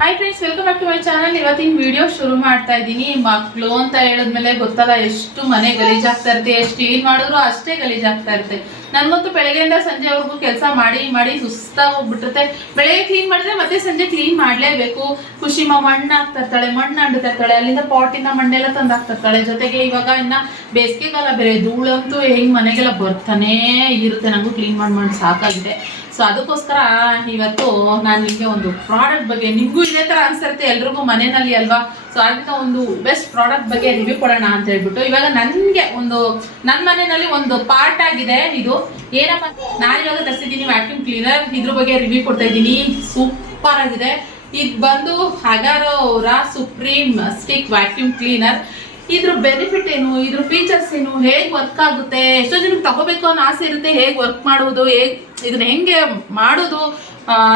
Hi friends welcome back to my channel ಇವತ್ತಿನ video ಶುರು ಮಾಡ್ತಾ ಇದ್ದೀನಿ. ಮಕ್ಳು ಅಂತ ಹೇಳಿದ್ಮೇಲೆ ಗೊತ್ತಲ್ಲ, ಎಷ್ಟು ಮನೆ ಗಲೀಜಾಗ್ತಾ ಇರುತ್ತೆ, ಎಷ್ಟು ಕ್ಲೀನ್ ಮಾಡಿದ್ರು ಅಷ್ಟೇ ಗಲೀಜಾಗ್ತಾ ಇರುತ್ತೆ. ನನ್ಗಂತೂ ಬೆಳಗ್ಗೆಯಿಂದ ಸಂಜೆವರೆಗೂ ಕೆಲಸ ಮಾಡಿ ಮಾಡಿ ಸುಸ್ತಾಗಿ ಹೋಗ್ಬಿಟ್ಟಿರುತ್ತೆ. ಬೆಳಗ್ಗೆ ಕ್ಲೀನ್ ಮಾಡಿದ್ರೆ ಮತ್ತೆ ಸಂಜೆ ಕ್ಲೀನ್ ಮಾಡಲೇಬೇಕು. ಖುಷಿಮ ಮಣ್ಣು ಹಾಕ್ತಾ ಇರ್ತಾಳೆ, ಮಣ್ಣು ಅಂಡ್ತಾ ಇರ್ತಾಳೆ, ಅಲ್ಲಿಂದ ಪಾಟಿನ ಮಣ್ಣೆಲ್ಲ ತಂದು ಹಾಕ್ತಾ ಇರ್ತಾಳೆ. ಜೊತೆಗೆ ಇವಾಗ ಇನ್ನ ಬೇಸಿಗೆಗಾಲ, ಬೇರೆ ಧೂಳಂತೂ ಹೆಂಗ್ ಮನೆಗೆಲ್ಲ ಬರ್ತಾನೇ ಇರುತ್ತೆ. ನಂಗೂ ಕ್ಲೀನ್ ಮಾಡಿ ಮಾಡಿ ಸಾಕಾಗಿದೆ. ಸೊ ಅದಕ್ಕೋಸ್ಕರ ಇವತ್ತು ನಾನು ನಿಮಗೆ ಒಂದು ಪ್ರಾಡಕ್ಟ್ ಬಗ್ಗೆ ನಿಮಗೂ ಇದೇ ಥರ ಅನ್ಸಿರುತ್ತೆ ಎಲ್ರಿಗೂ ಮನೆಯಲ್ಲಿ ಅಲ್ವಾ? ಸೊ ಅದರಿಂದ ಒಂದು ಬೆಸ್ಟ್ ಪ್ರಾಡಕ್ಟ್ ಬಗ್ಗೆ ರಿವ್ಯೂ ಕೊಡೋಣ ಅಂತ ಹೇಳ್ಬಿಟ್ಟು, ಇವಾಗ ನನಗೆ ಒಂದು ನನ್ನ ಮನೆಯಲ್ಲಿ ಒಂದು ಪಾರ್ಟ್ ಆಗಿದೆ ಇದು. ಏನಪ್ಪ ಇವಾಗ ತರಿಸಿದ್ದೀನಿ ವ್ಯಾಕ್ಯೂಮ್ ಕ್ಲೀನರ್ ಇದ್ರ ಬಗ್ಗೆ ರಿವ್ಯೂ ಕೊಡ್ತಾ ಇದ್ದೀನಿ. ಸೂಪರ್ ಆಗಿದೆ. ಇದು ಬಂದು ಹಗಾರೋ ಅವರ ಸುಪ್ರೀಂ ಸ್ಟಿಕ್ ವ್ಯಾಕ್ಯೂಮ್ ಕ್ಲೀನರ್ ಇದ್ರ ಬೆನಿಫಿಟ್ ಏನು? ಇದ್ರ ಫೀಚರ್ಸ್ ಏನು? ಹೇಗೆ ವರ್ಕ್ ಆಗುತ್ತೆ? ಎಷ್ಟೋ ಜನಕ್ಕೆ ತಗೋಬೇಕು ಅನ್ನೋ ಆಸೆ ಇರುತ್ತೆ? ಹೇಗೆ ವರ್ಕ್ ಮಾಡುವುದು? ಹೇಗ್ ಇದನ್ನ ಹೆಂಗೆ ಮಾಡೋದು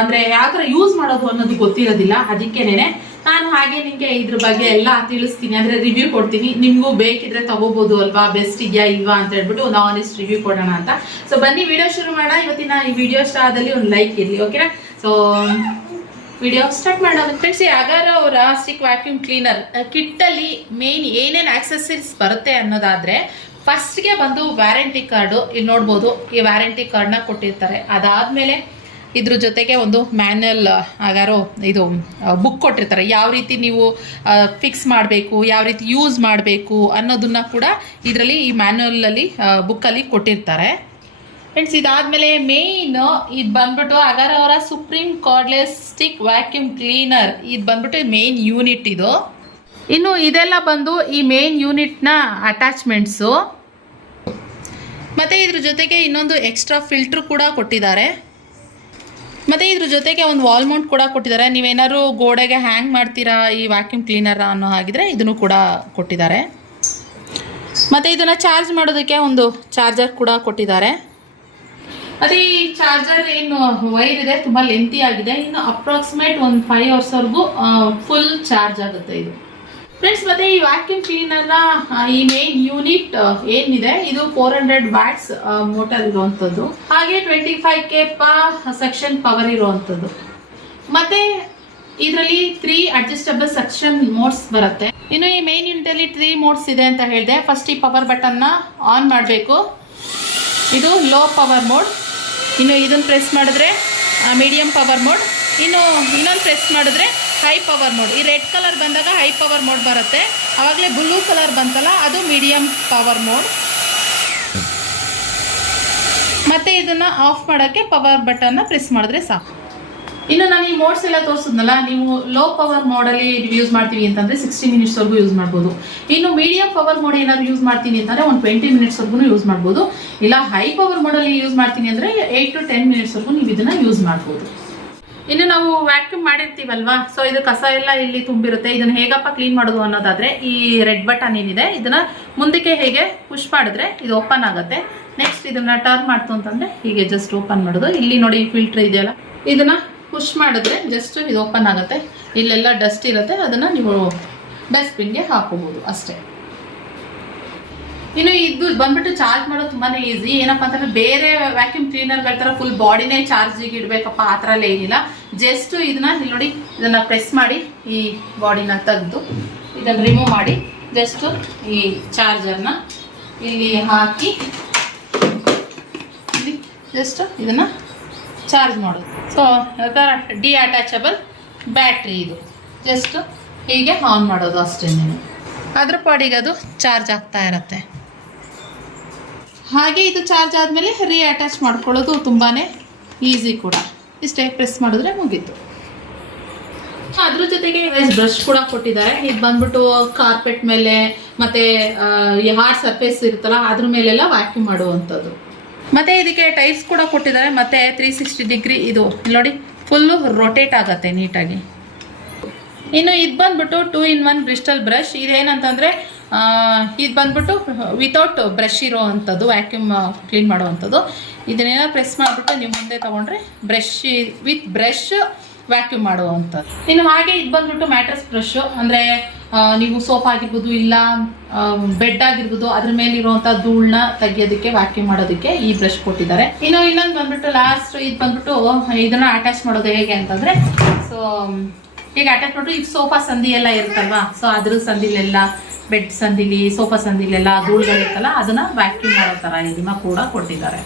ಅಂದ್ರೆ ಯಾವ ಯೂಸ್ ಮಾಡೋದು ಅನ್ನೋದು ಗೊತ್ತಿರೋದಿಲ್ಲ. ಅದಕ್ಕೇನೆ ನಾನು ಹಾಗೆ ನಿಮಗೆ ಇದ್ರ ಬಗ್ಗೆ ಎಲ್ಲ ತಿಳಿಸ್ತೀನಿ. ಅಂದ್ರೆ ರಿವ್ಯೂ ಕೊಡ್ತೀನಿ. ನಿಮ್ಗೂ ಬೇಕಿದ್ರೆ ತಗೋಬಹುದು ಅಲ್ವಾ? ಬೆಸ್ಟ್ ಇದೆಯಾ ಇಲ್ವಾ ಅಂತ ಹೇಳ್ಬಿಟ್ಟು ಒಂದು ಆನೆಸ್ಟ್ ರಿವ್ಯೂ ಕೊಡೋಣ ಅಂತ. ಸೊ ಬನ್ನಿ ವಿಡಿಯೋ ಶುರು ಮಾಡೋಣ. ಇವತ್ತಿನ ಈ ವಿಡಿಯೋ ಸ್ಟಾದಲ್ಲಿ ಒಂದು ಲೈಕ್ ಇರಲಿ ಓಕೆನಾ ಸೊ ವಿಡಿಯೋ ಸ್ಟಾರ್ಟ್ ಮಾಡೋದು ಫ್ರೆಂಡ್ಸ್ ಅಗಾರ ಅವರ ಸ್ಟಿಕ್ ವ್ಯಾಕ್ಯೂಮ್ ಕ್ಲೀನರ್ ಕಿಟ್ಟಲ್ಲಿ ಮೇನ್ ಏನೇನು ಆಕ್ಸೆಸರೀಸ್ ಬರುತ್ತೆ ಅನ್ನೋದಾದ್ರೆ ಫಸ್ಟ್ಗೆ ಬಂದು ವ್ಯಾರಂಟಿ ಕಾರ್ಡು ಇಲ್ಲಿ ನೋಡ್ಬೋದು, ಈ ವ್ಯಾರಂಟಿ ಕಾರ್ಡ್ನ ಕೊಟ್ಟಿರ್ತಾರೆ. ಅದಾದಮೇಲೆ ಇದ್ರ ಜೊತೆಗೆ ಒಂದು ಮ್ಯಾನ್ಯಲ್ ಆಗಾರು ಇದು ಬುಕ್ ಕೊಟ್ಟಿರ್ತಾರೆ. ಯಾವ ರೀತಿ ನೀವು ಫಿಕ್ಸ್ ಮಾಡಬೇಕು, ಯಾವ ರೀತಿ ಯೂಸ್ ಮಾಡಬೇಕು ಅನ್ನೋದನ್ನ ಕೂಡ ಇದರಲ್ಲಿ ಈ ಮ್ಯಾನ್ಯಲಲ್ಲಿ ಬುಕ್ಕಲ್ಲಿ ಕೊಟ್ಟಿರ್ತಾರೆ. ಫ್ರೆಂಡ್ಸ್ ಇದಾದಮೇಲೆ ಮೇಯ್ನ್ ಇದು ಬಂದ್ಬಿಟ್ಟು ಅಗಾರ ಅವರ supreme cordless stick vacuum cleaner ಇದು ಬಂದ್ಬಿಟ್ಟು ಮೇನ್ ಯೂನಿಟ್ ಇದು. ಇನ್ನು ಇದೆಲ್ಲ ಬಂದು ಈ ಮೇನ್ ಯೂನಿಟ್ನ ಅಟ್ಯಾಚ್ಮೆಂಟ್ಸು ಮತ್ತು ಇದ್ರ ಜೊತೆಗೆ ಇನ್ನೊಂದು ಎಕ್ಸ್ಟ್ರಾ ಫಿಲ್ಟ್ರ್ ಕೂಡ ಕೊಟ್ಟಿದ್ದಾರೆ. ಮತ್ತು ಇದ್ರ ಜೊತೆಗೆ ಒಂದು ವಾಲ್ ಮೌಂಟ್ ಕೂಡ ಕೊಟ್ಟಿದ್ದಾರೆ. ನೀವೇನಾದ್ರು ಗೋಡೆಗೆ ಹ್ಯಾಂಗ್ ಮಾಡ್ತೀರಾ ಈ ವ್ಯಾಕ್ಯೂಮ್ ಕ್ಲೀನರ್ ಅನ್ನೋ ಹಾಗಿದ್ರೆ ಇದನ್ನು ಕೂಡ ಕೊಟ್ಟಿದ್ದಾರೆ. ಮತ್ತು ಇದನ್ನು ಚಾರ್ಜ್ ಮಾಡೋದಕ್ಕೆ ಒಂದು ಚಾರ್ಜರ್ ಕೂಡ ಕೊಟ್ಟಿದ್ದಾರೆ. ಅದೇ ಈ ಚಾರ್ಜರ್ ಏನು ವೈರ್ ಇದೆ, ತುಂಬ ಲೆಂತಿ ಆಗಿದೆ. ಇನ್ನು ಅಪ್ರಾಕ್ಸಿಮೇಟ್ ಒಂದು ಫೈವ್ ಅವರ್ಸ್ವರೆಗೂ ಫುಲ್ ಚಾರ್ಜ್ ಆಗುತ್ತೆ ಇದು. ಫ್ರೆಂಡ್ಸ್ ಮತ್ತೆ ಈ ವ್ಯಾಕ್ಯೂಮ್ನ ಈ ಮೇನ್ ಯೂನಿಟ್ ಏನಿದೆ? ಇದು ಫೋರ್ ಹಂಡ್ರೆಡ್ ವ್ಯಾಟ್ಸ್ ಮೋಟರ್ ಇರುವಂಥದ್ದು. ಹಾಗೆ ಟ್ವೆಂಟಿ ಫೈವ್ ಕೆ ಪ ಸೆಕ್ಷನ್ ಪವರ್ ಇರುವಂಥದ್ದು. ಮತ್ತೆ ಇದರಲ್ಲಿ ತ್ರೀ ಅಡ್ಜಸ್ಟಬಲ್ ಸೆಕ್ಷನ್ ಮೋಡ್ಸ್ ಬರುತ್ತೆ. ಇನ್ನು ಈ ಮೇನ್ ಯೂನಿಟ್ ಅಲ್ಲಿ ತ್ರೀ ಮೋಡ್ಸ್ ಇದೆ ಅಂತ ಹೇಳಿದೆ. ಫಸ್ಟ್ ಈ ಪವರ್ ಬಟನ್ನ ಆನ್ ಮಾಡಬೇಕು. ಇದು ಲೋ ಪವರ್ ಮೋಡ್ ಇನ್ನು ಇದನ್ನು ಪ್ರೆಸ್ ಮಾಡಿದ್ರೆ ಮೀಡಿಯಂ ಪವರ್ ಮೋಡ್ ಇನ್ನು ಇನ್ನೊಂದು ಪ್ರೆಸ್ ಮಾಡಿದ್ರೆ ಹೈ ಪವರ್ ಮೋಡ್ ಈ ರೆಡ್ ಕಲರ್ ಬಂದಾಗ ಹೈ ಪವರ್ ಮೋಡ್ ಬರುತ್ತೆ. ಆವಾಗಲೇ ಬ್ಲೂ ಕಲರ್ ಬಂತಲ್ಲ, ಅದು ಮೀಡಿಯಂ ಪವರ್ ಮೋಡ್ ಮತ್ತೆ ಇದನ್ನ ಆಫ್ ಮಾಡೋಕ್ಕೆ ಪವರ್ ಬಟನ್ನ ಪ್ರೆಸ್ ಮಾಡಿದ್ರೆ ಸಾಕು. ಇನ್ನು ನಾನು ಈ ಮೋಡ್ಸ್ ಎಲ್ಲ ತೋರಿಸಿದ್ನಲ್ಲ, ನೀವು ಲೋ ಪವರ್ ಮೋಡಲ್ಲಿ ಯೂಸ್ ಮಾಡ್ತೀವಿ ಅಂತಂದರೆ ಸಿಕ್ಸ್ಟಿ ಮಿನಿಟ್ಸ್ವರೆಗೂ ಯೂಸ್ ಮಾಡ್ಬೋದು. ಇನ್ನು ಮೀಡಿಯಂ ಪವರ್ ಮೋಡ್ ಏನಾದರೂ ಯೂಸ್ ಮಾಡ್ತೀನಿ ಅಂತಂದರೆ ಒಂದು ಟ್ವೆಂಟಿ ಮಿನಿಟ್ಸ್ವರೆಗೂ ಯೂಸ್ ಮಾಡ್ಬೋದು. ಇಲ್ಲ ಹೈ ಪವರ್ ಮೋಡಲ್ಲಿ ಯೂಸ್ ಮಾಡ್ತೀನಿ ಅಂದರೆ ಏಯ್ಟ್ ಟು ಟೆನ್ ಮಿನಿಟ್ಸ್ವರೆಗೂ ನೀವು ಇದನ್ನು ಯೂಸ್ ಮಾಡ್ಬೋದು. ಇನ್ನು ನಾವು ವ್ಯಾಕ್ಯೂಮ್ ಮಾಡಿರ್ತೀವಲ್ವಾ? ಸೊ ಇದು ಕಸ ಎಲ್ಲ ಇಲ್ಲಿ ತುಂಬಿರುತ್ತೆ. ಇದನ್ನ ಹೇಗಪ್ಪ ಕ್ಲೀನ್ ಮಾಡೋದು ಅನ್ನೋದಾದ್ರೆ ಈ ರೆಡ್ ಬಟನ್ ಏನಿದೆ, ಇದನ್ನ ಮುಂದಕ್ಕೆ ಹೇಗೆ ಪುಷ್ ಮಾಡಿದ್ರೆ ಇದು ಓಪನ್ ಆಗುತ್ತೆ. ನೆಕ್ಸ್ಟ್ ಇದನ್ನ ಟರ್ನ್ ಮಾಡ್ತು ಅಂತಂದ್ರೆ ಹೀಗೆ ಜಸ್ಟ್ ಓಪನ್ ಮಾಡೋದು. ಇಲ್ಲಿ ನೋಡಿ ಫಿಲ್ಟರ್ ಇದೆಯಲ್ಲ, ಇದನ್ನ ಪುಷ್ ಮಾಡಿದ್ರೆ ಜಸ್ಟ್ ಇದು ಓಪನ್ ಆಗುತ್ತೆ. ಇಲ್ಲೆಲ್ಲ ಡಸ್ಟ್ ಇರುತ್ತೆ, ಅದನ್ನ ನೀವು ಡಸ್ಟ್ಬಿನ್ಗೆ ಹಾಕೋಬಹುದು ಅಷ್ಟೇ. ಇನ್ನು ಇದು ಬಂದ್ಬಿಟ್ಟು ಚಾರ್ಜ್ ಮಾಡೋದು ತುಂಬಾನೇ ಈಸಿ ಏನಪ್ಪಾ ಅಂತಂದ್ರೆ ಬೇರೆ ವ್ಯಾಕ್ಯೂಮ್ ಕ್ಲೀನರ್ ತರ ಫುಲ್ ಬಾಡಿನೇ ಚಾರ್ಜಿಗೆ ಇಡಬೇಕಪ್ಪ, ಆ ಎಲ್ಲ ಏನಿಲ್ಲ. ಜಸ್ಟ್ ಇದನ್ನ ಇಲ್ಲಿ ನೋಡಿ, ಇದನ್ನ ಪ್ರೆಸ್ ಮಾಡಿ ಈ ಬಾಡಿನ ತೆಗೆದು ಇದನ್ನ ರಿಮೂವ್ ಮಾಡಿ ಜಸ್ಟ್ ಈ ಚಾರ್ಜರ್ನ ಇಲ್ಲಿ ಹಾಕಿ ಇಲ್ಲಿ ಜಸ್ಟ್ ಇದನ್ನ ಚಾರ್ಜ್ ಮಾಡೋದು. ಸೊ ಡಿ ಅಟ್ಯಾಚಬಲ್ ಬ್ಯಾಟ್ರಿ ಇದು. ಜಸ್ಟ್ ಹೀಗೆ ಆನ್ ಮಾಡೋದು ಅಷ್ಟೇ ಅದ್ರ ಪಾಡಿಗೆ ಅದು ಚಾರ್ಜ್ ಆಗ್ತಾ ಇರತ್ತೆ. ಹಾಗೆ ಇದು ಚಾರ್ಜ್ ಆದಮೇಲೆ ರೀ ಅಟ್ಯಾಚ್ ಮಾಡ್ಕೊಳ್ಳೋದು ತುಂಬಾ ಈಸಿ ಕೂಡ. ಇಷ್ಟೇ ಪ್ರೆಸ್ ಮಾಡಿದ್ರೆ ಮುಗೀತು. ಅದ್ರ ಜೊತೆಗೆ ಬ್ರಷ್ ಕೂಡ ಕೊಟ್ಟಿದ್ದಾರೆ. ಇದು ಬಂದ್ಬಿಟ್ಟು ಕಾರ್ಪೆಟ್ ಮೇಲೆ ಮತ್ತೆ ಹಾರ್ಡ್ ಸರ್ಫೇಸ್ ಇರುತ್ತಲ್ಲ ಅದ್ರ ಮೇಲೆಲ್ಲ ವ್ಯಾಕ್ಯೂಮ್ ಮಾಡುವಂಥದ್ದು. ಮತ್ತೆ ಇದಕ್ಕೆ ಟೈಲ್ಸ್ ಕೂಡ ಕೊಟ್ಟಿದ್ದಾರೆ. ಮತ್ತೆ ತ್ರೀ ಸಿಕ್ಸ್ಟಿ ಡಿಗ್ರಿ ಇದು ನೋಡಿ ಫುಲ್ಲು ರೊಟೇಟ್ ಆಗತ್ತೆ ನೀಟಾಗಿ ಇನ್ನು ಇದು ಬಂದ್ಬಿಟ್ಟು two in one bristle brush ಇದೇನಂತಂದರೆ ಇದು ಬಂದ್ಬಿಟ್ಟು ವಿತೌಟ್ ಬ್ರಷ್ ಇರೋ ಅಂಥದ್ದು ವ್ಯಾಕ್ಯೂಮ್ ಕ್ಲೀನ್ ಮಾಡುವಂಥದ್ದು ಇದನ್ನೇನೋ ಪ್ರೆಸ್ ಮಾಡಿಬಿಟ್ಟು ನೀವು ಮುಂದೆ ತೊಗೊಂಡ್ರೆ ಬ್ರಷ್ ವಿತ್ ಬ್ರಷ್ ವ್ಯಾಕ್ಯೂಮ್ ಮಾಡುವಂಥದ್ದು ಇನ್ನು ಹಾಗೆ ಇದು ಬಂದ್ಬಿಟ್ಟು ಮ್ಯಾಟ್ರಸ್ ಬ್ರಷ್ ಅಂದರೆ ನೀವು ಸೋಫಾ ಆಗಿರ್ಬೋದು ಇಲ್ಲ ಬೆಡ್ ಆಗಿರ್ಬೋದು, ಅದ್ರ ಮೇಲೆ ಧೂಳನ್ನ ತೆಗಿಯೋದಕ್ಕೆ ವ್ಯಾಕ್ಯೂಮ್ ಮಾಡೋದಕ್ಕೆ ಈ ಬ್ರಷ್ ಕೊಟ್ಟಿದ್ದಾರೆ. ಇನ್ನು ಇನ್ನೊಂದು ಬಂದ್ಬಿಟ್ಟು ಲಾಸ್ಟ್ ಇದು ಬಂದ್ಬಿಟ್ಟು ಇದನ್ನ ಅಟ್ಯಾಚ್ ಮಾಡೋದು ಹೇಗೆ ಅಂತಂದರೆ ಸೊ ಈಗ ಅಟ್ಯಾಚ್ ಮಾಡ್ಬಿಟ್ಟು, ಈಗ ಸೋಫಾ ಸಂಧಿ ಎಲ್ಲ ಇರುತ್ತಲ್ವಾ ಸೊ ಅದ್ರ ಸಂದಿಲೆಲ್ಲ ಬೆಡ್ ಸಂದಿಲಿ ಸೋಫಾ ಸಂದಿಲೆಲ್ಲ ಧೂಳುಗಳಿರುತ್ತಲ್ಲ ಅದನ್ನ ವ್ಯಾಕ್ಯೂಮ್ ಮಾಡೋ ಥರ ಇದನ್ನ ಕೂಡ ಕೊಟ್ಟಿದ್ದಾರೆ.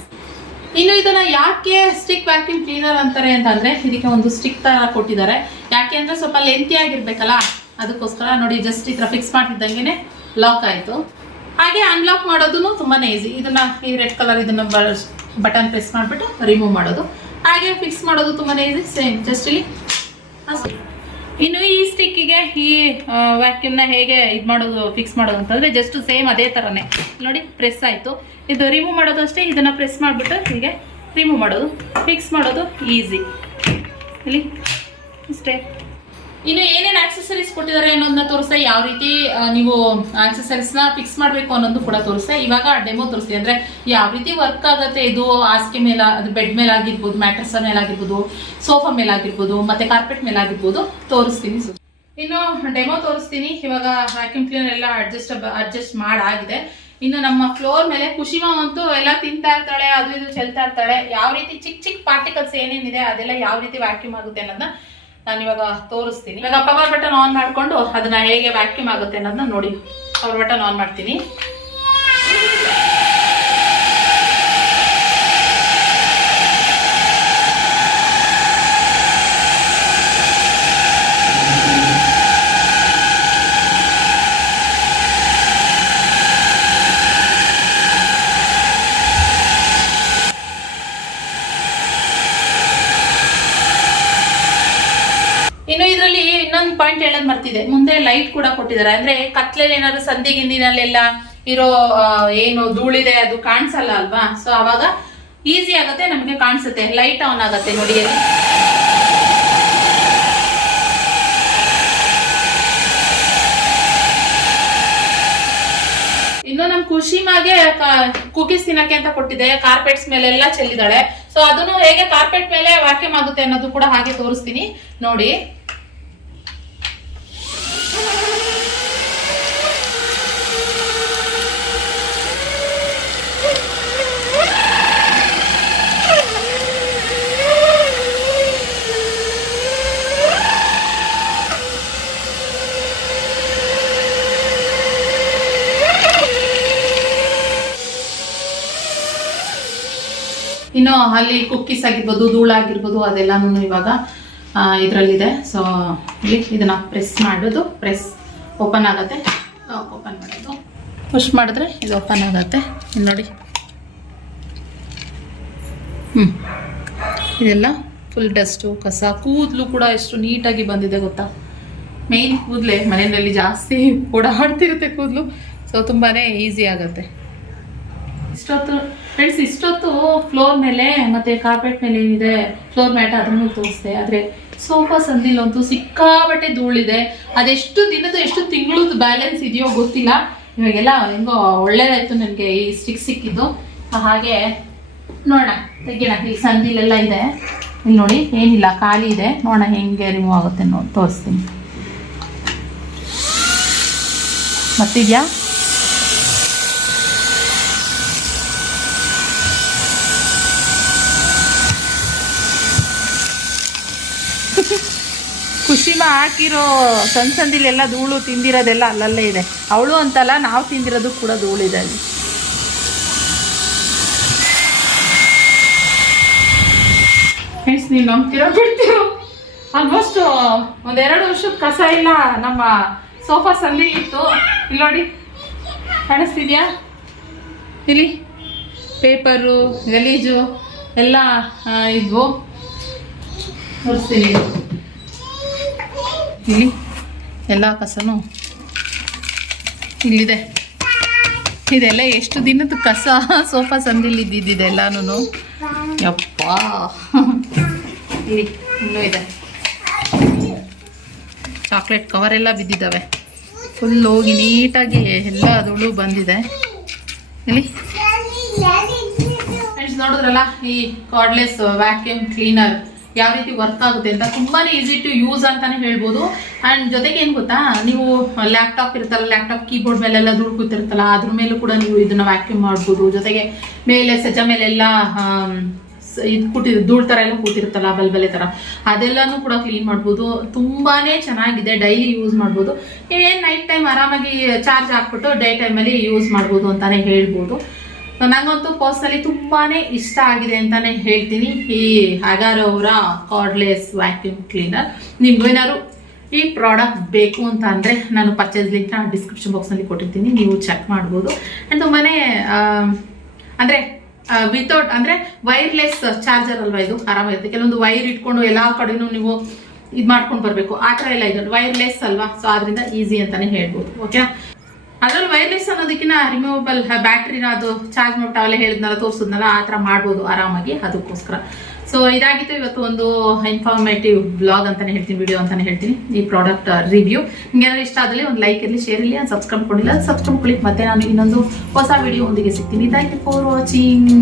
ಇನ್ನು ಇದನ್ನ ಯಾಕೆ ಸ್ಟಿಕ್ ವ್ಯಾಕ್ಯೂಮ್ ಕ್ಲೀನರ್ ಅಂತಾರೆ ಅಂತಂದ್ರೆ, ಇದಕ್ಕೆ ಒಂದು ಸ್ಟಿಕ್ ತರ ಕೊಟ್ಟಿದ್ದಾರೆ. ಯಾಕೆ ಅಂದ್ರೆ ಸ್ವಲ್ಪ ಲೆಂತಿ ಆಗಿರ್ಬೇಕಲ್ಲ, ಅದಕ್ಕೋಸ್ಕರ ನೋಡಿ ಜಸ್ಟ್ ಈ ತರ ಫಿಕ್ಸ್ ಮಾಡ್ತಿದ್ದಂಗೆ ಲಾಕ್ ಆಯ್ತು. ಹಾಗೆ ಅನ್ಲಾಕ್ ಮಾಡೋದು ತುಂಬಾನೇ ಈಸಿ ಇದನ್ನ ಈ ರೆಡ್ ಕಲರ್ ಇದನ್ನ ಬಟನ್ ಪ್ರೆಸ್ ಮಾಡಿಬಿಟ್ಟು ರಿಮೂವ್ ಮಾಡೋದು. ಹಾಗೆ ಫಿಕ್ಸ್ ಮಾಡೋದು ತುಂಬಾನೇ ಈಸಿ ಸೇಮ್ ಜಸ್ಟ್ ಇಲ್ಲಿ. ಇನ್ನು ಈ ಸ್ಟಿಕ್ಕಿಗೆ ಈ ವ್ಯಾಕ್ಯೂಮ್ನ ಹೇಗೆ ಇದು ಮಾಡೋದು ಫಿಕ್ಸ್ ಮಾಡೋದು ಅಂತಂದ್ರೆ ಜಸ್ಟ್ ಸೇಮ್ ಅದೇ ಥರನೇ ನೋಡಿ ಪ್ರೆಸ್ ಆಯಿತು. ಇದು ರಿಮೂವ್ ಮಾಡೋದು ಅಷ್ಟೇ, ಇದನ್ನು ಪ್ರೆಸ್ ಮಾಡಿಬಿಟ್ಟು ಹೀಗೆ ರಿಮೂವ್ ಮಾಡೋದು ಫಿಕ್ಸ್ ಮಾಡೋದು ಈಸಿ ಇಲ್ಲಿ, ಅಷ್ಟೇ. ಇನ್ನು ಏನೇನು ಆಕ್ಸೆಸರೀಸ್ ಕೊಟ್ಟಿದ್ದಾರೆ ಅನ್ನೋದನ್ನ ತೋರಿಸ್ತಾ ಯಾವ ರೀತಿ ನೀವು ಆಕ್ಸೆಸರೀಸ್ನ ಫಿಕ್ಸ್ ಮಾಡಬೇಕು ಅನ್ನೋದು ಕೂಡ ತೋರಿಸ್ತಾ ಇವಾಗ ಡೆಮೋ ತೋರಿಸಿ ಅಂದ್ರೆ ಯಾವ ರೀತಿ ವರ್ಕ್ ಆಗುತ್ತೆ ಇದು? ಹಾಸಿಗೆ ಮೇಲೆ, ಅದು ಬೆಡ್ ಮೇಲೆ ಆಗಿರ್ಬೋದು ಮ್ಯಾಟ್ರಸ್ ಮೇಲೆ ಆಗಿರ್ಬೋದು ಸೋಫಾ ಮೇಲೆ ಆಗಿರ್ಬೋದು ಮತ್ತೆ ಕಾರ್ಪೆಟ್ ಮೇಲೆ ಆಗಿರ್ಬೋದು ತೋರಿಸ್ತೀನಿ ಇನ್ನು ಡೆಮೋ ತೋರಿಸ್ತೀನಿ. ಇವಾಗ ವ್ಯಾಕ್ಯೂಮ್ ಕ್ಲೀನರ್ ಎಲ್ಲ ಅಡ್ಜಸ್ಟ್ ಅಡ್ಜಸ್ಟ್ ಮಾಡಾಗಿದೆ. ಇನ್ನು ನಮ್ಮ ಫ್ಲೋರ್ ಮೇಲೆ ಕುಶಿಮಾ ಅಂತೂ ಎಲ್ಲ ತಿಂತಾ ಇರ್ತಾಳೆ, ಅದು ಇದು ಚೆಲ್ತಾ ಇರ್ತಾಳೆ. ಯಾವ ರೀತಿ ಚಿಕ್ಕ ಚಿಕ್ಕ ಪಾರ್ಟಿಕಲ್ಸ್ ಏನೇನಿದೆ, ಅದೆಲ್ಲ ಯಾವ ರೀತಿ ವ್ಯಾಕ್ಯೂಮ್ ಆಗುತ್ತೆ ಅನ್ನೋದನ್ನ ನಾನು ಇವಾಗ ತೋರಿಸ್ತೀನಿ. ಇವಾಗ ಪವರ್ ಬಟನ್ ಆನ್ ಮಾಡ್ಕೊಂಡು ಅದನ್ನ ಹೇಗೆ ವ್ಯಾಕ್ಯೂಮ್ ಆಗುತ್ತೆ ಅನ್ನೋದನ್ನ ನೋಡಿ. ಪವರ್ ಬಟನ್ ಆನ್ ಮಾಡ್ತೀನಿ ಇನ್ನು ಇದರಲ್ಲಿ ಇನ್ನೊಂದು ಪಾಯಿಂಟ್ ಹೇಳೋದ್ ಮರ್ತಿದೆ ಮುಂದೆ ಲೈಟ್ ಕೂಡ ಕೊಟ್ಟಿದ್ದಾರೆ. ಅಂದ್ರೆ ಕತ್ಲೆಲ್ ಏನಾದ್ರು ಸಂಧಿ ಗಿಂದಿನಲ್ಲೆಲ್ಲ ಇರೋ ಏನು ಧೂಳಿದೆ ಅದು ಕಾಣಿಸಲ್ಲ ಅಲ್ವಾ? ಸೊ ಅವಾಗ ಈಸಿ ಆಗತ್ತೆ, ನಮಗೆ ಕಾಣಿಸುತ್ತೆ. ಲೈಟ್ ಆನ್ ಆಗತ್ತೆ ನೋಡಿ ಅಲ್ಲಿ. ಇನ್ನು ನಮ್ ಖುಷಿಮಾಗೆ ಕುಕೀಸ್ ತಿನ್ನಕ್ಕೆ ಅಂತ ಕೊಟ್ಟಿದೆ. ಕಾರ್ಪೆಟ್ಸ್ ಮೇಲೆಲ್ಲ ಚೆಲ್ಲಿದಾಳೆ ಸೊ ಅದನ್ನು ಹೇಗೆ ಕಾರ್ಪೆಟ್ ಮೇಲೆ ವ್ಯಾಕ್ಯೂಮ್ ಆಗುತ್ತೆ ಅನ್ನೋದು ಕೂಡ ಹಾಗೆ ತೋರಿಸ್ತೀನಿ. ನೋಡಿ. ಇನ್ನು ಅಲ್ಲಿ ಕುಕ್ಕೀಸ್ ಆಗಿರ್ಬೋದು, ಧೂಳು ಆಗಿರ್ಬೋದು, ಅದೆಲ್ಲನೂ ಇವಾಗ ಇದರಲ್ಲಿದೆ. ಸೊ ಇಲ್ಲಿ ಇದನ್ನು ಪ್ರೆಸ್ ಮಾಡೋದು ಪ್ರೆಸ್ ಓಪನ್ ಆಗುತ್ತೆ. ಓಪನ್ ಮಾಡೋದು. ಪುಷ್ ಮಾಡಿದ್ರೆ ಇದು ಓಪನ್ ಆಗುತ್ತೆ. ಇಲ್ಲಿ ನೋಡಿ. ಹ್ಞೂ ಇದೆಲ್ಲ ಫುಲ್ ಡಸ್ಟು ಕಸ, ಕೂದಲು ಕೂಡ ಎಷ್ಟು ನೀಟಾಗಿ ಬಂದಿದೆ ಗೊತ್ತಾ? ಮೇಯ್ನ್ ಕೂದಲೇ, ಮನೆಯಲ್ಲಿ ಜಾಸ್ತಿ ಓಡಾಡ್ತಿರುತ್ತೆ ಕೂದಲು. ಸೊ ತುಂಬಾ ಈಸಿ ಆಗುತ್ತೆ. ಇಷ್ಟೊತ್ತು ಫ್ರೆಂಡ್ಸ್ ಇಷ್ಟೊತ್ತು ಫ್ಲೋರ್ ಮೇಲೆ ಮತ್ತೆ ಕಾರ್ಪೆಟ್ ಮೇಲೆ ಏನಿದೆ ಫ್ಲೋರ್ ಮ್ಯಾಟ್ ಅದನ್ನು ತೋರಿಸ್ದೆ. ಆದ್ರೆ ಸೋಫಾ ಸಂದಿಲ್ಲಂತೂ ಸಿಕ್ಕಾಬಟ್ಟೆ ಧೂಳಿದೆ. ಅದೆಷ್ಟು ದಿನದ ಎಷ್ಟು ತಿಂಗಳದ್ದು ಬ್ಯಾಲೆನ್ಸ್ ಇದೆಯೋ ಗೊತ್ತಿಲ್ಲ. ಇವಾಗೆಲ್ಲ ಹೆಂಗೋ ಒಳ್ಳೇದಾಯ್ತು ನನಗೆ ಈ ಸ್ಟಿಕ್ ಸಿಕ್ಕಿದ್ದು. ಹಾಗೆ ನೋಡೋಣ, ತೆಗಿಯೋಣ. ಇಲ್ಲಿ ಸಂದಿಲೆಲ್ಲ ಇದೆ. ಇಲ್ಲಿ ನೋಡಿ, ಏನಿಲ್ಲ, ಖಾಲಿ ಇದೆ. ನೋಡೋಣ ಹೆಂಗೆ ರಿಮೂವ್ ಆಗುತ್ತೆ ನೋಡಿ ತೋರಿಸ್ತೀನಿ. ಮತ್ತಿದ್ಯಾ? ಕುಶಿಮ ಹಾಕಿರೋ ಸಣ್ಣ ಸಂದಿಲೆಲ್ಲ ಧೂಳು ತಿಂದಿರೋದೆಲ್ಲ ಅಲ್ಲಲ್ಲೇ ಇದೆ. ಅವಳು ಅಂತಲ್ಲ ನಾವು ತಿಂದಿರೋದು ಕೂಡ ಧೂಳಿದೆ ಅಲ್ಲಿ. ಫ್ರೆಂಡ್ಸ್ ನೀವು ನಂಬ್ತಿರೋ ಬಿಡ್ತಿರೋ. ಆಲ್ಮೋಸ್ಟ್ ಒಂದೆರಡು ವರ್ಷದ ಕಸ ಇಲ್ಲ ನಮ್ಮ ಸೋಫಾ ಸಂದಿ ಇತ್ತು. ಇಲ್ಲಿ ನೋಡಿ. ಕಾಣಿಸ್ತಿದ್ಯಾ? ಇಲ್ಲಿ ಪೇಪರು ಗಲೀಜು ಎಲ್ಲ ಇದ್ವು. ತೋರಿಸ್ತೀನಿ. ಇಲ್ಲಿ ಎಲ್ಲ ಕಸನು ಇಲ್ಲಿದೆ. ಇದೆಲ್ಲ ಎಷ್ಟು ದಿನದ ಕಸ? ಸೋಫಾ ಸಂದಿಲ್ಲಿ ಇದ್ದಿದ್ದಿದೆ ಎಲ್ಲಾನು ಯಪ್ಪ. ಇಲ್ಲಿ ಇನ್ನೂ ಇದೆ. ಚಾಕ್ಲೇಟ್ ಕವರ್ ಎಲ್ಲ ಬಿದ್ದಿದ್ದಾವೆ. ಫುಲ್ ಹೋಗಿ ನೀಟಾಗಿ ಎಲ್ಲ ಧೂಳು ಬಂದಿದೆ. ಇಲ್ಲಿ. ಫ್ರೆಂಡ್ಸ್ ನೋಡಿದ್ರಲ್ಲ ಈ ಕಾರ್ಡ್ಲೆಸ್ ವ್ಯಾಕ್ಯೂಮ್ ಕ್ಲೀನರ್ ಯಾವ ರೀತಿ ವರ್ಕ್ ಆಗುತ್ತೆ ಅಂತ ತುಂಬಾನೇ ಈಸಿ ಟು ಯೂಸ್ ಅಂತಾನೆ ಹೇಳ್ಬೋದು. ಅಂಡ್ ಜೊತೆಗೆ ಏನ್ ಗೊತ್ತಾ? ನೀವು ಲ್ಯಾಪ್ಟಾಪ್ ಇರುತ್ತಲ್ಲ ಲ್ಯಾಪ್ಟಾಪ್ ಕೀಬೋರ್ಡ್ ಮೇಲೆಲ್ಲ ದುಡ್ಡು ಕೂತಿರ್ತಲ್ಲ ಅದ್ರ ಮೇಲೂ ಕೂಡ ನೀವು ಇದನ್ನ ವ್ಯಾಕ್ಯೂಮ್ ಮಾಡ್ಬೋದು. ಜೊತೆಗೆ ಮೇಲೆ ಸಜ್ಜ ಮೇಲೆಲ್ಲ ಇದು ಕೂತಿರ್ ಧೂಳ್ ಥರ ಎಲ್ಲ ಕೂತಿರ್ತಲ್ಲ ಬಲ್ಬಲೆ ಥರ ಅದೆಲ್ಲನೂ ಕೂಡ ಕ್ಲೀನ್ ಮಾಡ್ಬೋದು. ತುಂಬಾನೇ ಚೆನ್ನಾಗಿದೆ ಡೈಲಿ ಯೂಸ್ ಮಾಡ್ಬೋದು. ನೀವೇನು ನೈಟ್ ಟೈಮ್ ಆರಾಮಾಗಿ ಚಾರ್ಜ್ ಹಾಕ್ಬಿಟ್ಟು ಡೇ ಟೈಮಲ್ಲಿ ಯೂಸ್ ಮಾಡ್ಬೋದು ಅಂತಾನೆ ಹೇಳ್ಬೋದು. ನಂಗಂತೂ ಪರ್ಸ್ನಲಿ ತುಂಬಾನೇ ಇಷ್ಟ ಆಗಿದೆ ಅಂತಾನೆ ಹೇಳ್ತೀನಿ. ಈ ಹಗಾರ್ ಅವರ ಕಾರ್ಡ್ಲೆಸ್ ವ್ಯಾಕ್ಯೂಮ್ ಕ್ಲೀನರ್ ನಿಮ್ಗೂ ಏನಾದ್ರು ಈ ಪ್ರಾಡಕ್ಟ್ ಬೇಕು ಅಂತ ಅಂದ್ರೆ ನಾನು ಪರ್ಚೇಸ್ ಲಿಂಕ್ ಡಿಸ್ಕ್ರಿಪ್ಷನ್ ಬಾಕ್ಸ್ನಲ್ಲಿ ಕೊಟ್ಟಿರ್ತೀನಿ. ನೀವು ಚೆಕ್ ಮಾಡ್ಬೋದು. ಆ್ಯಂಡ್ ತುಂಬಾನೇ ಅಂದರೆ ವಿತೌಟ್ ಅಂದ್ರೆ ವೈರ್ಲೆಸ್ ಚಾರ್ಜರ್ ಅಲ್ವಾ ಇದು? ಆರಾಮಾಗಿರುತ್ತೆ. ಕೆಲವೊಂದು ವೈರ್ ಇಟ್ಕೊಂಡು ಎಲ್ಲಾ ಕಡೆನೂ ನೀವು ಇದು ಮಾಡ್ಕೊಂಡು ಬರಬೇಕು. ಆ ಥರ ಎಲ್ಲ ಇದು. ವೈರ್ಲೆಸ್ ಅಲ್ವಾ? ಸೊ ಅದರಿಂದ ಈಸಿ ಅಂತಾನೆ ಹೇಳ್ಬೋದು. ಓಕೆನಾ ಅದ್ರಲ್ಲಿ ವೈರ್ಲೆಸ್ ಅನ್ನೋದಕ್ಕಿಂತ ರಿಮೂವಬಲ್ ಬ್ಯಾಟ್ರಿನ ಅದು ಚಾರ್ಜ್ ಮಾಡ್ಬಿಟ್ಟು ಹೇಳಿದ್ನಲ್ಲ, ತೋರಿಸಿದ್ನಲ್ಲ, ಆ ಥರ ಮಾಡ್ಬೋದು ಆರಾಮಾಗಿ ಅದಕ್ಕೋಸ್ಕರ. ಸೊ ಇದಾಗಿತ್ತು ಇವತ್ತು ಒಂದು ಇನ್ಫಾರ್ಮೇಟಿವ್ ಬ್ಲಾಗ್ ಅಂತಾನೆ ಹೇಳ್ತೀನಿ ವಿಡಿಯೋ ಅಂತಾನೆ ಹೇಳ್ತೀನಿ, ಈ ಪ್ರಾಡಕ್ಟ್ ರಿವ್ಯೂ ನಿಮ್ಗೆ ಇಷ್ಟ ಆದಲ್ಲಿ ಒಂದು ಲೈಕ್ ಇರಲಿ ಶೇರ್ ಇರಲಿ ಸಬ್ಸ್ಕ್ರೈಬ್ ಕೊಡಿಲ್ಲ ಸಬ್ಸ್ಕ್ರೈಬ್ ಕೊಡಿ ಮತ್ತೆ ನಾನು ಇನ್ನೊಂದು ಹೊಸ ವಿಡಿಯೋ ಒಂದಿಗೆ ಸಿಗ್ತೀನಿ. Thank you for watching